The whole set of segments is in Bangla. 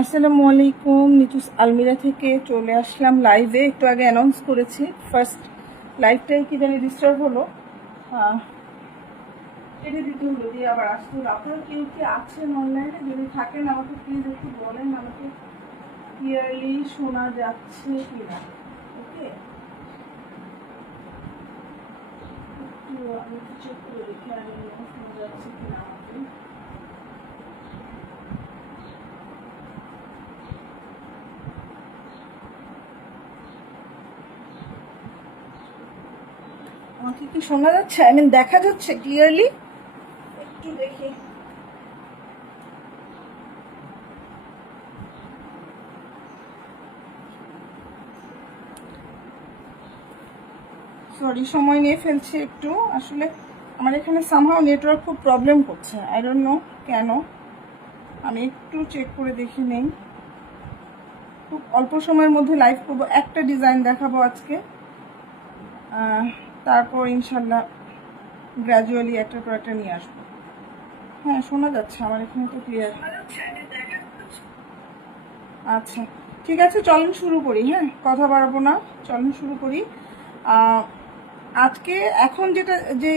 আসসালামু আলাইকুম নিচুস আলমিরা থেকে চলে আসলাম লাইভে একটু আগে অ্যানাউন্স করেছি। ফার্স্ট লাইভটাই কি জানি ডিস্টার্ব হলো। কেটে দিতে হলো, দিয়ে আবার আসতে হলো। আপনারা কেউ কি আছেন অনলাইনে যদি থাকেন, আমাকে প্লিজ একটু বলেন, আমাকে ক্লিয়ারলি শোনা যাচ্ছে কি না ওকে একটু আমি একটু চেক করে দেখি আগে শোনা যাচ্ছে কি না আমাকে আমাকে কি শোনা যাচ্ছে? আই মিন দেখা যাচ্ছে ক্লিয়ারলি একটু দেখি। সরি সময় নিয়ে ফেলছি একটু। আসলে আমার এখানে সামহাও নেটওয়ার্ক খুব প্রবলেম করছে। আই ডোন্ট নো কেন। আমি একটু চেক করে দেখি নেই। খুব অল্প সময়ের মধ্যে লাইভ করব। একটা ডিজাইন দেখাবো আজকে। আহ, তারপর ইনশাল্লাহ গ্র্যাজুয়ালি একটা পর একটা নিয়ে আসব। হ্যাঁ শোনা যাচ্ছে, আমার এখানে তো ক্লিয়ার আচ্ছা ঠিক আছে, চলেন শুরু করি হ্যাঁ কথা বাড়াবো না, চলেন শুরু করি। আজকে এখন যেটা, যে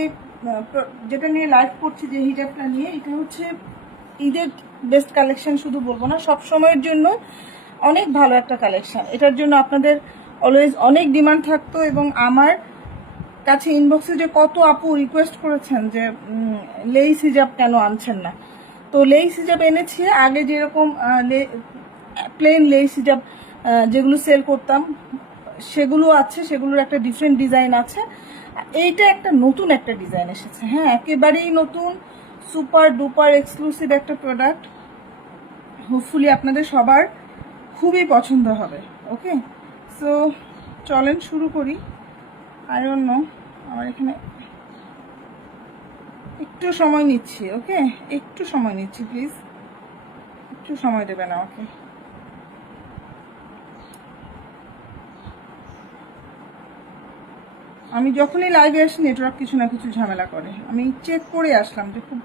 যেটা নিয়ে লাইভ করছি, যে হিজাবটা নিয়ে, এটা হচ্ছে ঈদের বেস্ট কালেকশন শুধু বলব না, সব সময়ের জন্য অনেক ভালো একটা কালেকশন এটার জন্য আপনাদের অলওয়েজ অনেক ডিমান্ড থাকতো এবং আমার কাছে ইনবক্সে যে কত আপু রিকোয়েস্ট করেছেন যে লেইস হিজাব কেন আনছেন না? তো লেইস হিজাব এনেছি, আগে যেরকম প্লেন লেইস হিজাব যেগুলো সেল করতাম, সেগুলো আছে, সেগুলোর একটা ডিফারেন্ট ডিজাইন আছে। এইটা একটা নতুন একটা ডিজাইন এসেছে হ্যাঁ একেবারেই নতুন সুপার ডুপার এক্সক্লুসিভ একটা প্রোডাক্ট হোপফুলি আপনাদের সবার খুবই পছন্দ হবে ওকে সো চলেন শুরু করি। ডোন্ট আমার এখানে একটু সময় নিচ্ছি ওকে একটু সময় নিচ্ছি প্লিজ একটু সময় দেবেন আমাকে। আমি যখনই লাইভে আসি নেটওয়ার্ক কিছু না কিছু ঝামেলা করে। আমি চেক করে আসলাম যে খুব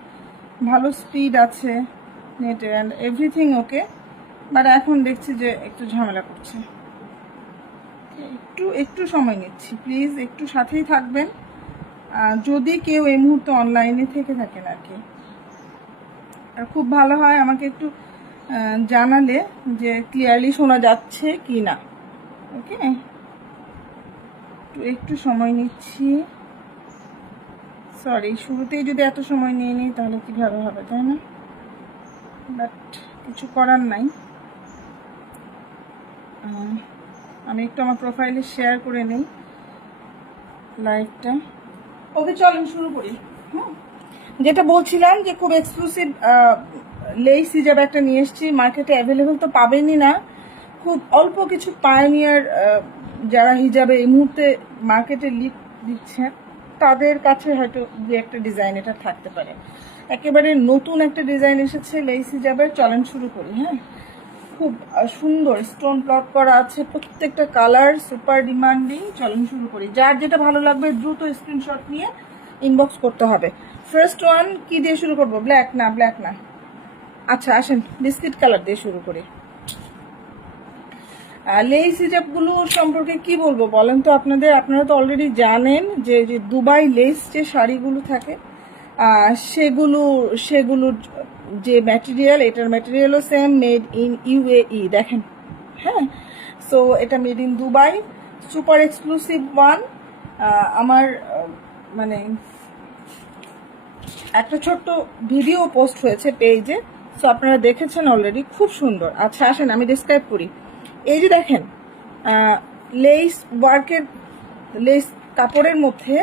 ভালো স্পিড আছে net and everything okay but এখন দেখছি যে একটু ঝামেলা করছে। একটু একটু সময় নিচ্ছি। প্লিজ, একটু সাথেই থাকবেন। যদি কেউ এই মুহূর্তে অনলাইনে থেকে থাকেন আর কি। খুব ভালো হয় আমাকে একটু জানালে যে ক্লিয়ারলি শোনা যাচ্ছে কি না। ওকে একটু একটু সময় নিচ্ছি। সরি শুরুতেই যদি এত সময় নিয়ে নিই তাহলে কীভাবে হবে, তাই না? বাট কিছু করার নাই। আমি একটু আমার প্রোফাইলে শেয়ার করে নিই লাইভটা ওকে, চলেন, শুরু করি। হুম? যেটা বলছিলাম যে খুব এক্সক্লুসিভ লেস হিজাব একটা নিয়ে এসেছি। মার্কেটে অ্যাভেলেবেল তো পাবেনই না। খুব অল্প কিছু পায়োনিয়ার যারা হিজাবে এই মুহূর্তে মার্কেটে লিপ দিচ্ছে তাদের কাছে হয়তো দু একটা ডিজাইন এটা থাকতে পারে। একেবারে নতুন একটা ডিজাইন এসেছে লেস হিজাবের। চলেন, শুরু করি হ্যাঁ? খুব সুন্দর স্টোন প্লট করা আছে। প্রত্যেকটা কালার সুপার ডিমান্ডিং চলেন শুরু করি। যার যেটা ভালো লাগবে দ্রুত স্ক্রিনশট নিয়ে ইনবক্স করতে হবে। ফার্স্ট ওয়ান কি দিয়ে শুরু করব? ব্ল্যাক না ব্ল্যাক না? আচ্ছা আসেন বিস্কিট কালার দিয়ে শুরু করি। লেস হিজাবগুলো সম্পর্কে কি বলব বলেন তো আপনাদের? আপনারা তো অলরেডি জানেন যে দুবাই লেস যে শাড়িগুলো থাকে সেগুলো, সেগুলোর যে ম্যাটেরিয়াল এটার ম্যাটেরিয়ালও সেম মেড ইন ইউএই দেখেন। হ্যাঁ? সো এটা made in Dubai super exclusive one আমার মানে একটা ছোট্ট ভিডিও পোস্ট হয়েছে পেজে সো আপনারা দেখেছেন অলরেডি খুব সুন্দর। আচ্ছা আসেন, আমি ডিসক্রাইব করি। এই যে দেখেন লেস ওয়ার্কের লেস কাপড়ের মধ্যে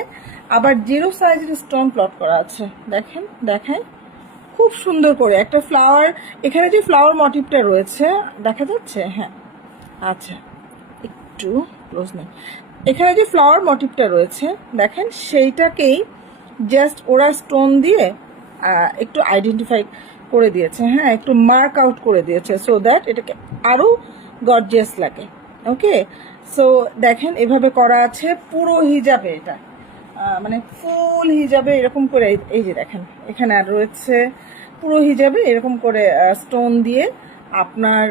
আবার জিরো সাইজের স্টোন প্লট করা আছে। দেখেন দেখায় খুব সুন্দর করে। একটা ফ্লাওয়ার এখানে যে ফ্লাওয়ার মটিভটা রয়েছে, দেখা যাচ্ছে? হ্যাঁ। আচ্ছা। একটু ক্লোজ নেই। এখানে যে ফ্লাওয়ার মটিভটা রয়েছে, দেখেন, সেইটাকেই জাস্ট ওরা স্টোন দিয়ে একটু আইডেন্টিফাই করে দিয়েছে। হ্যাঁ একটু মার্ক আউট করে দিয়েছে সো দ্যাট এটাকে আরও গর্জিয়াস লাগে। ওকে সো দেখেন, এভাবে করা আছে পুরো হিজাবে এটা। মানে ফুল হিজাবে এরকম করে, এই- যে দেখেন, এখানে আর রয়েছে পুরো হিজাবে এরকম করে স্টোন দিয়ে আপনার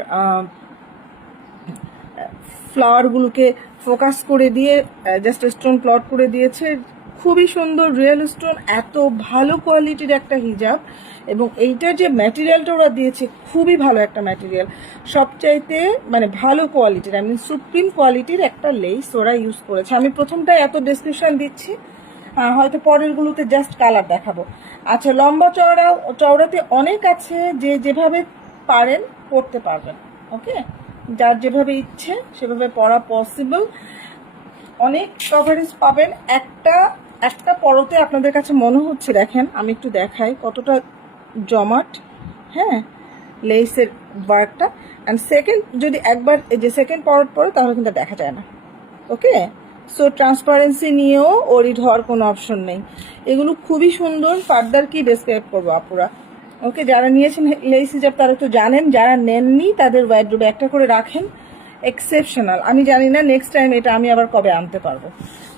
ফ্লাওয়ারগুলোকে ফোকাস করে দিয়ে জাস্ট স্টোন প্লট করে দিয়েছে। খুবই সুন্দর রিয়েল স্টোন এত ভালো কোয়ালিটির একটা হিজাব। এবং এইটার যে ম্যাটেরিয়ালটা ওরা দিয়েছে, খুবই ভালো একটা ম্যাটেরিয়াল সবচাইতে মানে ভালো কোয়ালিটির আমি সুপ্রিম কোয়ালিটির একটা লেস ওরা ইউজ করেছে। আমি প্রথমটাই এত ডেসক্রিপশন দিচ্ছি হয়তো পরেরগুলোতে জাস্ট কালার দেখাবো। আচ্ছা লম্বা চওড়া, চওড়াতে অনেক আছে যে যেভাবে পারেন পড়তে পারবেন ওকে যার যেভাবে ইচ্ছে, সেভাবে পড়া পসিবল অনেক কভারেজ পাবেন। একটা একটা পরতে আপনাদের কাছে মনে হচ্ছে, দেখেন, আমি একটু দেখাই কতটা জমাট হ্যাঁ? লেসের ওয়ার্কটা অ্যান্ড সেকেন্ড যদি একবার যে সেকেন্ড পরত পরে, তাহলে কিন্তু দেখা যায় না ওকে সো ট্রান্সপারেন্সি নিয়েও ওরিড হওয়ার কোনো অপশন নেই। এগুলো খুবই সুন্দর, ফার্দার কি ডেসক্রাইব করব আপুরা? ওকে যারা নিয়েছেন লেস হিজাব তারা তো জানেন, যারা নেননি, তাদের ওয়াইড্রোবে একটা করে রাখেন। এক্সেপশনাল আমি জানি না নেক্সট টাইম এটা আমি আবার কবে আনতে পারব।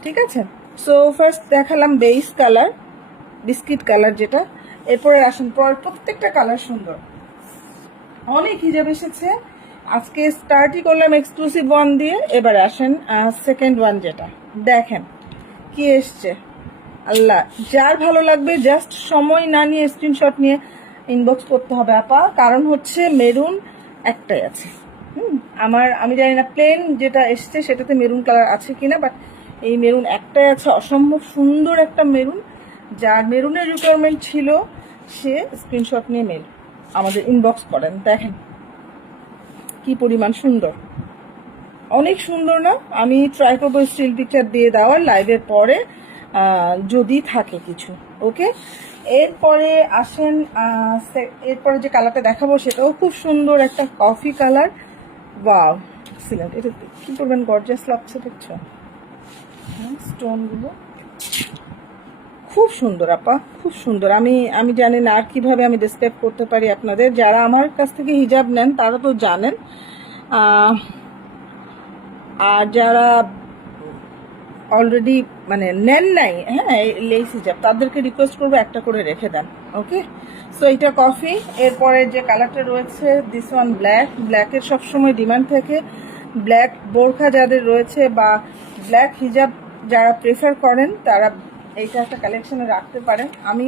ঠিক আছে? সো ফার্স্ট দেখালাম বেইস কালার বিস্কিট কালার যেটা। এরপরে আসেন, পর প্রত্যেকটা কালার সুন্দর। অনেক হিজাব এসেছে। আজকে স্টার্টই করলাম এক্সক্লুসিভ ওয়ান দিয়ে। এবার আসেন সেকেন্ড ওয়ান যেটা। দেখেন, কি এসছে। আল্লাহ, যার ভালো লাগবে জাস্ট সময় না নিয়ে স্ক্রিনশট নিয়ে ইনবক্স করতে হবে আপা। কারণ হচ্ছে মেরুন একটাই আছে। হুম, আমার, আমি জানি না প্লেন যেটা এসছে, সেটাতে মেরুন কালার আছে কিনা বাট এই মেরুন একটাই আছে। অসম্ভব সুন্দর একটা মেরুন যার মেরুনের রিকোয়ারমেন্ট ছিল, সে স্ক্রিনশট নিয়ে মেল আমাদের ইনবক্স করেন। দেখেন কি পরিমাণ সুন্দর। অনেক সুন্দর না? আমি ট্রাই করব স্টিল পিকচার দিয়ে দেওয়ার লাইভের পরে যদি থাকে কিছু, ওকে? এরপরে আসেন এরপরে যে কালারটা দেখাবো সেটাও খুব সুন্দর একটা কফি কালার ওয়াও এক্সিলেন্ট এটা কি করবেন গর্জাস লাগছে দেখছ? স্টোনগুলো খুব সুন্দর, আপা, খুব সুন্দর। আমি আমি জানি না আর কীভাবে আমি ডিসক্রাইব করতে পারি আপনাদের। যারা আমার কাছ থেকে হিজাব নেন, তারা তো জানেন। আর যারা অলরেডি মানে নেন নাই হ্যাঁ লেস হিজাব, তাদেরকে রিকোয়েস্ট করব একটা করে রেখে দেন ওকে সো এটা কফি এরপরে যে কালারটা রয়েছে দিস ওয়ান ব্ল্যাক ব্ল্যাকের সবসময় ডিমান্ড থাকে। ব্ল্যাক বোরখা যাদের রয়েছে বা ব্ল্যাক হিজাব যারা প্রেফার করেন, তারা এইটা একটা কালেকশনে রাখতে পারেন। আমি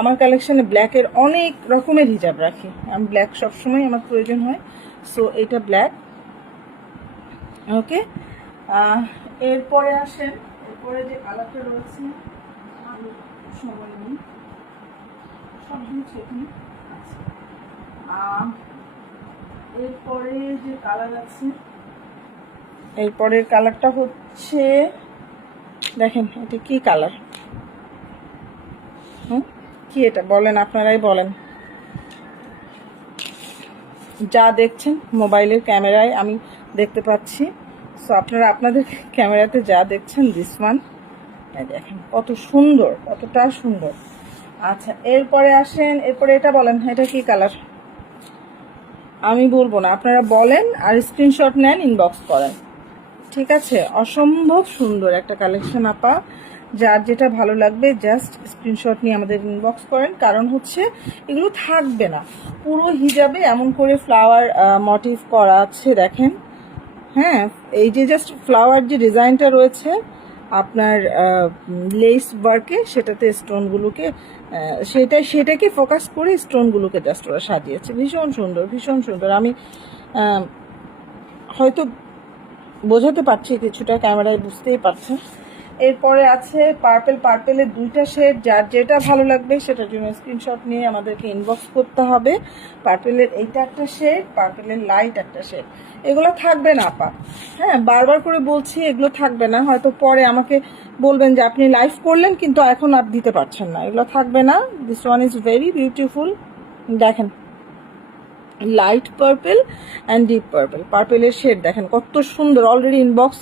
আমার কালেকশনে ব্ল্যাকের অনেক রকমের হিজাব রাখি। আমি ব্ল্যাক সবসময় আমার প্রয়োজন হয়। সো এটা ব্ল্যাক ওকে এরপরে আসেন। এরপরে যে কালারটা রয়েছে এরপরে যে কালার আছে, এরপরের কালারটা হচ্ছে, দেখেন, এটা কি কালার কি এটা? বলেন, আপনারাই বলেন। যা দেখছেন মোবাইলের ক্যামেরায় আমি দেখতে পাচ্ছি। সো আপনারা আপনাদের ক্যামেরাতে যা দেখছেন দিস দেখেন, কত সুন্দর, কতটা সুন্দর। আচ্ছা এরপরে আসেন, এরপরে এটা বলেন, এটা কি কালার আমি বলব না, আপনারা বলেন আর স্ক্রিনশট নেন ইনবক্স করেন। ঠিক আছে? অসম্ভব সুন্দর একটা কালেকশন আপা। যার যেটা ভালো লাগবে জাস্ট স্ক্রিনশট নিয়ে আমাদের ইনবক্স করেন। কারণ হচ্ছে, এগুলো থাকবে না। পুরো হিজাবে এমন করে ফ্লাওয়ার মোটিভ করা আছে, দেখেন। হ্যাঁ এই যে জাস্ট ফ্লাওয়ার যে ডিজাইনটা রয়েছে, আপনার লেস ওয়ার্কে সেটাতে স্টোনগুলোকে সেটা সেটাকে ফোকাস করে স্টোনগুলোকে জাস্ট ওরা সাজিয়েছে। ভীষণ সুন্দর ভীষণ সুন্দর। আমি হয়তো বোঝাতে পারছি কিছুটা, ক্যামেরায় বুঝতেই পারছেন। এরপরে আছে পার্পেল পার্পেলের দুইটা শেড যার যেটা ভালো লাগবে সেটার জন্য স্ক্রিনশট নিয়ে আমাদেরকে ইনবক্স করতে হবে। পার্পেলের এইটা একটা শেড পার্পেলের লাইট একটা শেড এগুলো থাকবে না, আপা। হ্যাঁ বারবার করে বলছি, এগুলো থাকবে না। হয়তো পরে আমাকে বলবেন যে, আপনি লাইভ করলেন, কিন্তু এখন আর দিতে পারছেন না। এগুলো থাকবে না। This one is very beautiful দেখেন light purple and deep purple পার্পেলের shade দেখেন, কত সুন্দর অলরেডি ইনবক্স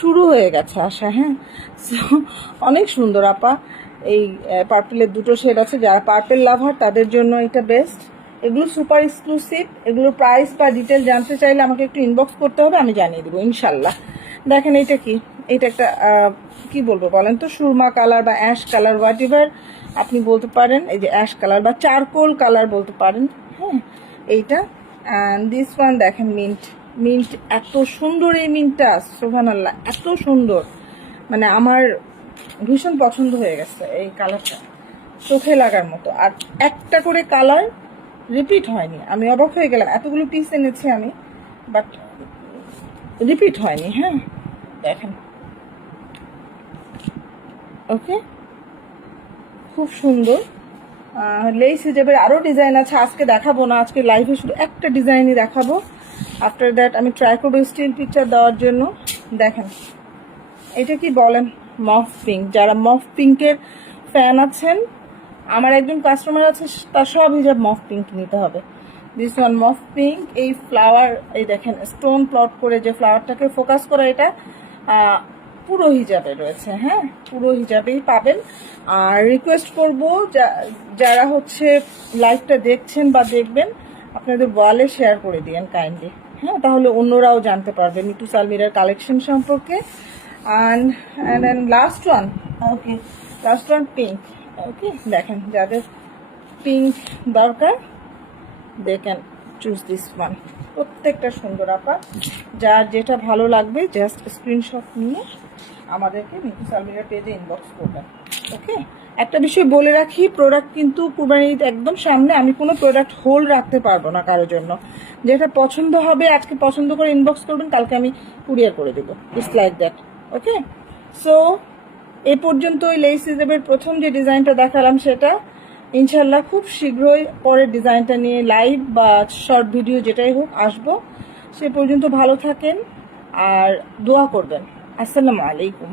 শুরু হয়ে গেছে আসা হ্যাঁ? সো অনেক সুন্দর, আপা। এই পার্পেলের দুটো শেড আছে, যারা পার্পেল লাভার তাদের জন্য এটা বেস্ট এগুলো সুপার এক্সক্লুসিভ এগুলোর প্রাইস বা ডিটেল জানতে চাইলে আমাকে একটু ইনবক্স করতে হবে, আমি জানিয়ে দেবো, ইনশাল্লাহ। দেখেন এটা কি? এটা একটা কি বলব বলেন তো? সুরমা কালার বা অ্যাশ কালার হোয়াট আপনি বলতে পারেন, এই যে অ্যাশ কালার বা চারকোল কালার বলতে পারেন হ্যাঁ? এইটা। অ্যান্ড দিস ওয়ান দেখেন মিন্ট মিন্ট এত সুন্দর এই মিন্টটা সোহান আল্লাহ এত সুন্দর। মানে আমার ভীষণ পছন্দ হয়ে গেছে এই কালারটা চোখে লাগার মতো। আর একটা করে কালার রিপিট হয়নি। আমি অবাক হয়ে গেলাম, এতগুলো পিস এনেছি আমি বাট রিপিট হয়নি হ্যাঁ? দেখেন। ওকে খুব সুন্দর। লেস হিজাবের আরও ডিজাইন আছে, আজকে দেখাবো না, আজকে লাইভে শুধু একটা ডিজাইনই দেখাবো। আফটার দ্যাট আমি ট্রাই করব স্টিল পিকচার দেওয়ার জন্য। দেখেন, এটা কি বলেন? মফ পিঙ্ক যারা মফ পিঙ্কের ফ্যান আছেন, আমার একজন কাস্টমার আছে, তার সব হিজাব মফ পিঙ্ক নিতে হবে। দিস ওয়ান মফ পিঙ্ক এই ফ্লাওয়ার এই দেখেন স্টোন প্লট করে যে ফ্লাওয়ারটাকে ফোকাস করা এটা পুরো হিজাবে রয়েছে হ্যাঁ? পুরো হিজাবেই পাবেন। আর রিকোয়েস্ট করব যারা হচ্ছে লাইভটা দেখছেন বা দেখবেন, আপনাদের ওয়ালে শেয়ার করে দিয়েন কাইন্ডলি হ্যাঁ? তাহলে অন্যরাও জানতে পারবে মিটু সালমিরার কালেকশন সম্পর্কে। And and then last one okay last one pink okay দেখেন, যাদের পিঙ্ক দরকার they can choose this one প্রত্যেকটা সুন্দর আপা। যার যেটা ভালো লাগবে জাস্ট স্ক্রিনশট নিয়ে আমাদেরকে মিতু সালমিরা পেজে ইনবক্স করবেন ওকে একটা বিষয় বলে রাখি প্রোডাক্ট কিন্তু কুরবানি ঈদ একদম সামনে আমি কোনো প্রোডাক্ট হোল্ড রাখতে পারব না কারোর জন্য। যেটা পছন্দ হবে, আজকে পছন্দ করে ইনবক্স করবেন, কালকে আমি কুরিয়ার করে দেবো। It's like that okay so এ পর্যন্ত ওই হিসেবের প্রথম যে ডিজাইনটা দেখালাম সেটা ইনশাল্লাহ খুব শীঘ্রই পরের ডিজাইনটা নিয়ে লাইভ বা শর্ট ভিডিও যেটাই হোক আসব। সে পর্যন্ত ভালো থাকেন আর দোয়া করবেন। আসসালামু আলাইকুম।